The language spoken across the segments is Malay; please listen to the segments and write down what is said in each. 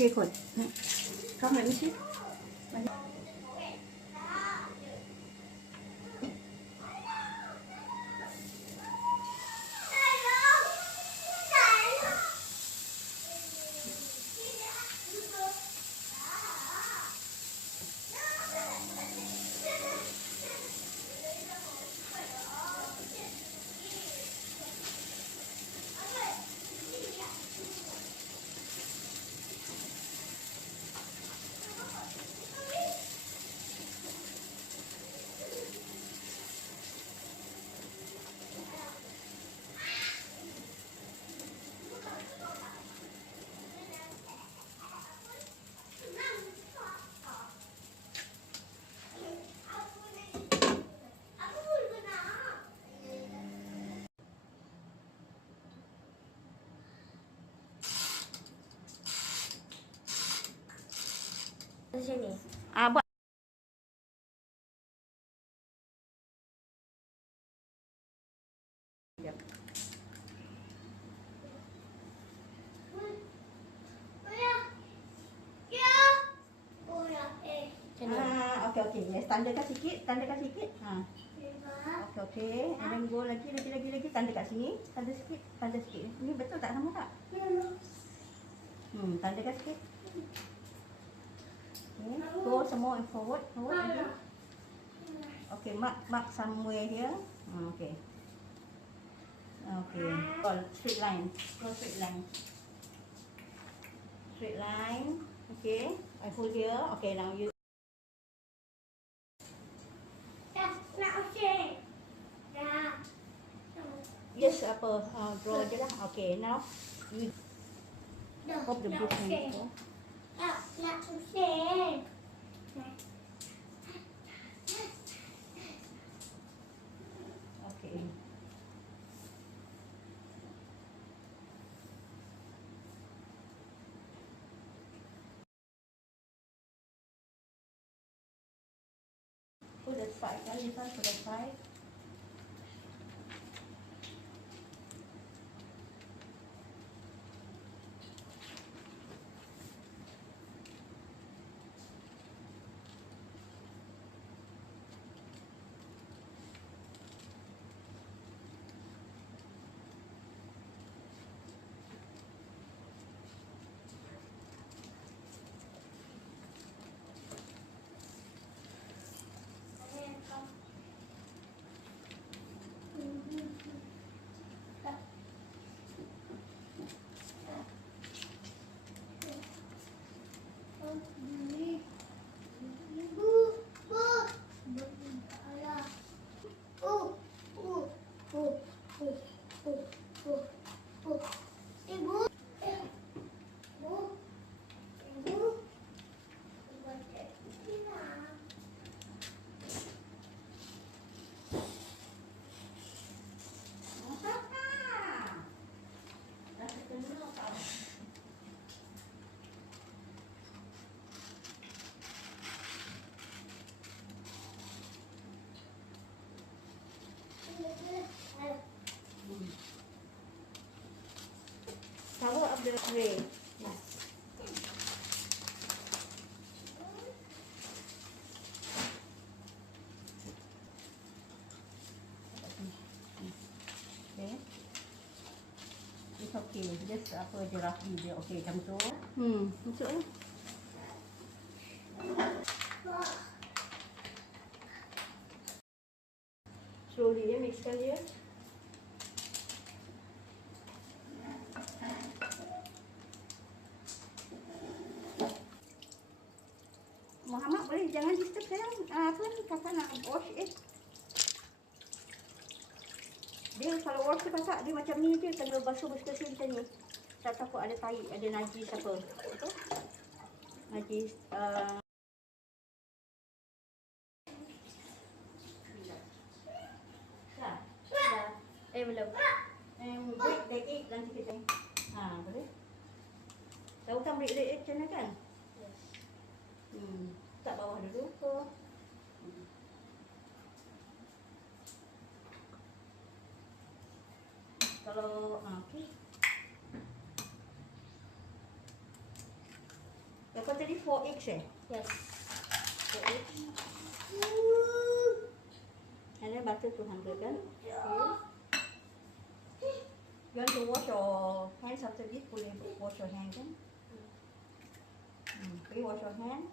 okey kot. Come let me see. Di sini. Buat. Okey okey. Yes, tandakan sikit, tandakan sikit. Okey okey. And then go lagi tanda kat sini. Tanda sikit, tanda sikit. Ini betul tak sama tak? Tandakan sikit. Okay. Go some more and forward again. Okay, mark somewhere here. Okay. Okay. Straight line. Go straight line. Straight line. Okay. I hold here. Okay, now you. Yes, apa? Draw je lah. Okay, now you hold the both hands. Okay. Put the side, this one to the side. Cover up the tray. Yes. Okay. It's okay. Just apa je rapi je. Okay, macam tu. Masuk lah. Slowly ya, mix sekali ya. Muhammad boleh jangan disturb sayang. Apa ni kakak nak wash Dia kalau wash tu kakak dia macam ni je, kena basuh bersih macam ni. Tak takut ada tai, ada najis apa. Betul? Najis belum. Break the egg nanti kita. Boleh. Tahu kan break the egg macam mana kan? Yes. Tak bawah dulu ke? Kalau okey. Dapat tadi 4 eggs eh? Yes. 4 eggs. And then butter 200 kan? You want to wash your hands after this? Boleh wash your hand kan? Okay, wash your hand.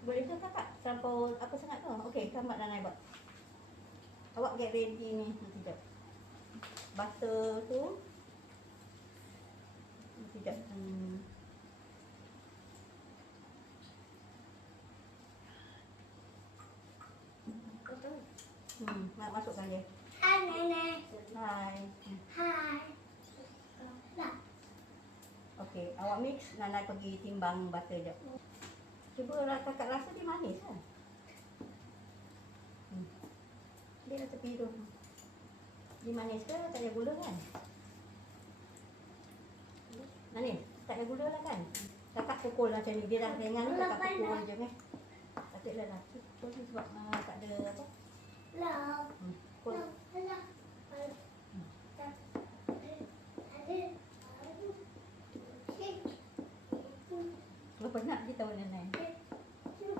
Boleh ke kakak? Terlampau apa sangat tu? Okey, Mak dah naik buat. Awak get ready ni sekejap. Butter tu. Sekejap. Mak masukkan dia. Hai Nenek. Hai. Hai. Okey, awak mix, Nana pergi timbang butter jap. Cuba kakak rasa dia manis kan? Dia dah tepi tu. Dia manis ke? Tak ada gula kan? Manis? Tak ada gula lah kan? Kakak pukul macam ni. Dia dah ringan ni, kakak pukul je kan? Patutlah lah. Pukul ni sebab tak ada apa? Pukul. Kalau penat dia tahu Nenek.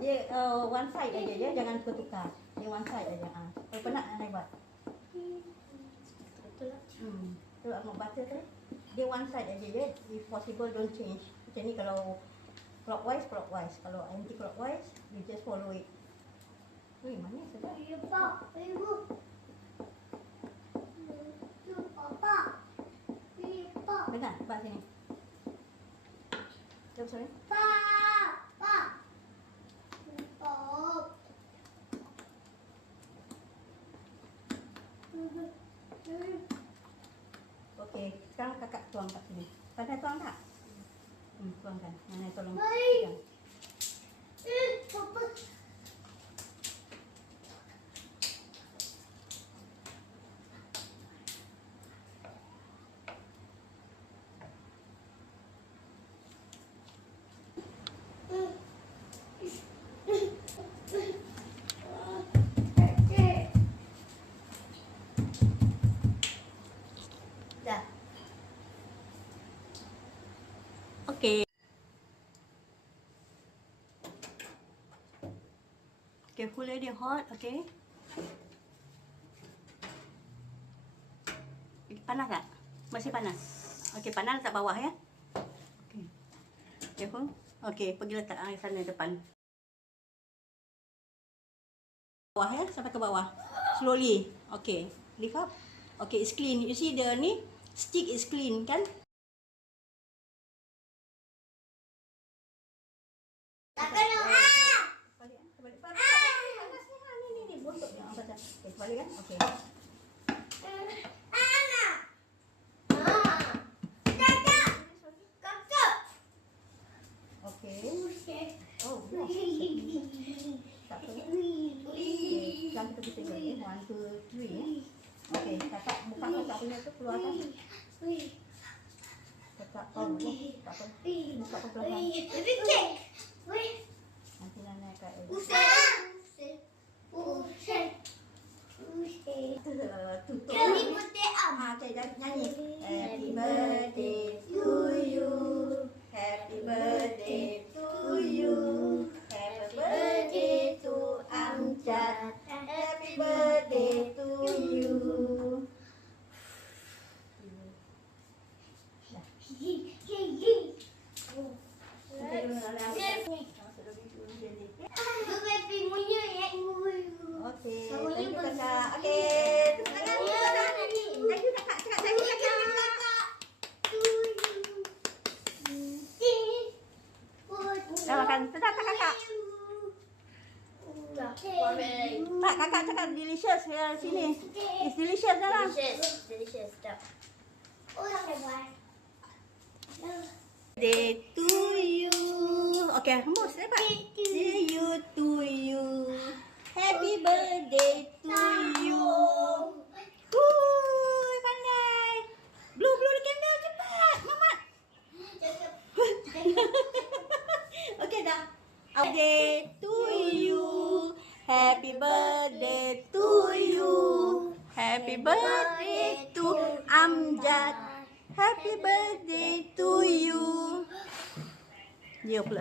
Dia one side aja ya, jangan tukar. Dia one side aja. Kalau penat Nenek buat. Betul lah. Tu amak butter tu. Dia one side aja ya. If possible don't change. Macam ni kalau clockwise. Kalau anti clockwise, you just follow it. Wih, manis sedap. Dengar, Pak sini. Jom sorry. Okey, sekarang kakak tuang kat sini. Pandai tuang tak? Tuangkan. Nenek tolong. Pegang. Dah. Okey. Carefully dia hot, okey. Panas tak? Masih panas. Okey, panas letak bawah ya. Okey. Careful. Okey, pergi letak sana depan. Bawah ya, sampai ke bawah. Slowly. Okey, lift up. Okay, it's clean. You see the ni stick is clean kan? Takkan Ni bontot ni apa dah. Okay, balik kan? Okay. Okay. Oh, no. Tak apa. Okay, sekarang kita bisa tengok. 1, 2, 3. Okey, kakak buka kakak punya tu keluarkan. Kakak tahu tak apa. Buka perlahan. Nanti Nenek kat tutup. Okey, nyanyi. Happy birthday to you. Happy birthday to you. Happy birthday to Amjad. Happy birthday to you. Okey, thank you kakak. Okey, tepuk tangan. Thank you kakak. Cakap thank you kakak. Dah makan. Sedap tak kakak? Tak, kakak cakap delicious ya sini. It's delicious dalam. Delicious. Day to you. Okay, hembus dapat. To you. Happy birthday to you. Birthday to you. Happy birthday to you. Happy birthday to Amjad. Happy birthday to you. Nhiều plus.